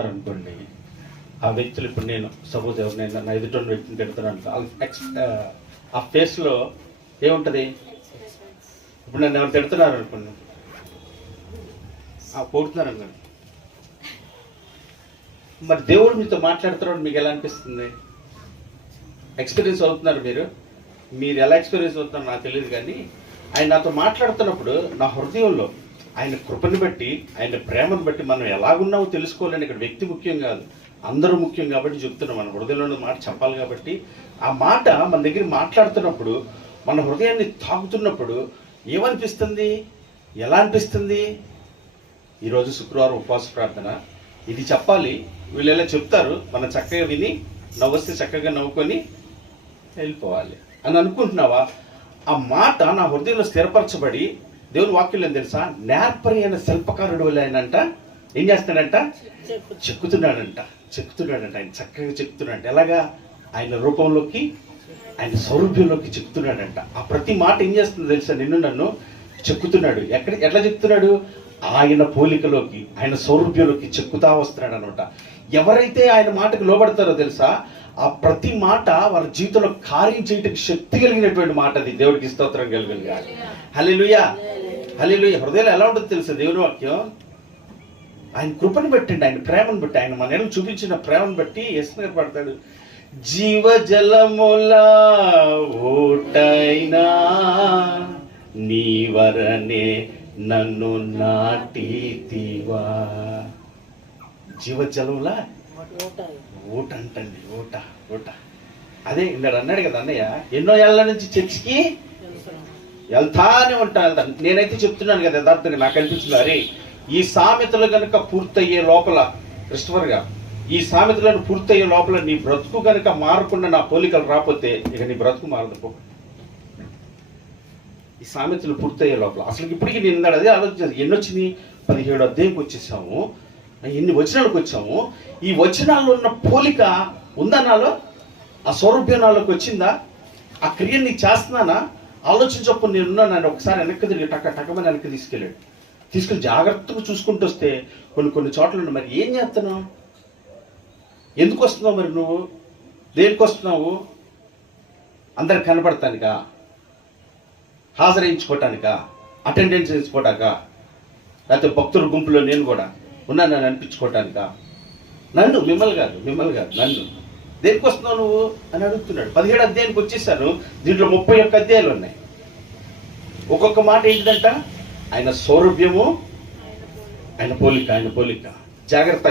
అనుకోండి, ఆ వ్యక్తులు ఇప్పుడు నేను సపోజ్ ఎవరినైనా నా ఎదుటి వ్యక్తిని తిడుతున్నాను, ఆ ఫేస్లో ఏముంటుంది? ఇప్పుడు నన్ను ఎవరు తిడుతున్నారు అనుకోండి, పోడుతున్నారు అనుకోండి, మరి దేవుడు మీతో మాట్లాడుతున్నాడు, మీకు ఎలా అనిపిస్తుంది? ఎక్స్పీరియన్స్ అవుతున్నారు మీరు ఎలా ఎక్స్పీరియన్స్ అవుతున్నారో నాకు తెలియదు, కానీ ఆయన నాతో మాట్లాడుతున్నప్పుడు నా హృదయంలో ఆయన కృపని బట్టి, ఆయన ప్రేమను బట్టి మనం ఎలాగున్నామో తెలుసుకోవాలని ఇక్కడ వ్యక్తి ముఖ్యం కాదు, అందరూ ముఖ్యం కాబట్టి చెప్తున్నాం. మన హృదయంలో మాట చెప్పాలి కాబట్టి ఆ మాట మన దగ్గర మాట్లాడుతున్నప్పుడు, మన హృదయాన్ని తాకుతున్నప్పుడు ఏమనిపిస్తుంది? ఎలా అనిపిస్తుంది? ఈరోజు శుక్రవారం ఉపవాస ప్రార్థన, ఇది చెప్పాలి, వీళ్ళు ఎలా చెప్తారు, మనం చక్కగా విని నవ్వొస్తే చక్కగా నవ్వుకొని వెళ్ళిపోవాలి అని అనుకుంటున్నావా? ఆ మాట నా హృదయంలో స్థిరపరచబడి, దేవుని వాక్యం ఏం తెలుసా? నేర్పరి అయిన శిల్పకారుడు ఆయనంట ఏం చేస్తాడంట? చెక్కుతున్నాడంట. ఆయన చక్కగా చెక్కుతున్నాడంట. ఎలాగా? ఆయన రూపంలోకి, ఆయన సౌరభ్యంలోకి చెక్కుతున్నాడంట. ఆ ప్రతి మాట ఏం చేస్తుందో తెలుసా? నిన్ను నన్ను చెక్కుతున్నాడు. ఎట్లా చెక్కుతున్నాడు? ఆయన పోలికలోకి, ఆయన సౌరభ్యంలోకి చెక్కుతా వస్తున్నాడు అనమాట. ఎవరైతే ఆయన మాటకు లోబడతారో తెలుసా, ఆ ప్రతి మాట వాళ్ళ జీవితంలో కార్యం చేయటం శక్తి కలిగినటువంటి మాట. అది దేవుడికి స్తోత్రం కలుగుగాక. హల్లెలూయా, హల్లెలూయా. హృదయంలో ఎలా ఉంటుంది తెలుసా దేవుని వాక్యం? ఆయన కృపను బట్టండి, ఆయన ప్రేమను బట్టి, ఆయన మన ఎడల చూపించిన ప్రేమను బట్టి యేసు పడతాడు. జీవజలముల ఓటైనా నీ వరనే నన్ను నాటితివా. జీవజలముల ఊట అంటండి, ఊట. అదే ఇందాడు అన్నాడు కదా అన్నయ్య, ఎన్నో ఏళ్ల నుంచి చర్చికి వెళ్తానే ఉంటాను. నేనైతే చెప్తున్నాను కదా యథార్థంగా, నాకు అనిపించింది, అరే ఈ సామెతలు కనుక పూర్తయ్యే లోపల, క్రిస్టఫర్ గా ఈ సామెతలను పూర్తయ్యే లోపల నీ బ్రతుకు కనుక మారకుండా నా పోలికలు రాకపోతే ఇక నీ బ్రతుకు మారదు. ఈ సామెతలు పూర్తయ్యే లోపల అసలు ఇప్పటికీ నేను ఇందాడు అదే ఆలోచించాను. ఎన్ని వచ్చినాయి? 17 అధ్యాయంకి వచ్చేసాము, ఎన్ని వచనాలకు వచ్చాము. ఈ వచనాల్లో ఉన్న పోలిక ఉందా నాలో? ఆ సౌరభ్యానాల్లోకి వచ్చిందా? ఆ క్రియని నీకు చేస్తున్నానా? ఆలోచించప్పుడు నేనున్నాను. ఒకసారి వెనక్కి తిరిగి టకమని వెనక్కి తీసుకెళ్ళి జాగ్రత్తగా చూసుకుంటూ వస్తే కొన్ని చోట్ల మరి ఏం చేస్తున్నావు? ఎందుకు వస్తున్నావు? మరి నువ్వు దేనికి వస్తున్నావు? అందరికి కనపడతానికా? హాజరించుకోవటానికా? అటెండెన్స్ వేసుకోవటానికా? లేకపోతే భక్తుల గుంపులో నేను కూడా ఉన్నాను అనిపించుకోవటానికా? మిమ్మల్ని కాదు నన్ను దేనికి వస్తున్నావు నువ్వు అని అడుగుతున్నాడు. 17 అధ్యాయానికి వచ్చేసాను. దీంట్లో 31 అధ్యాయాలు ఉన్నాయి. ఒక్కొక్క మాట ఏంటిదంట? ఆయన సౌరభ్యము, ఆయన పోలిక. జాగ్రత్త.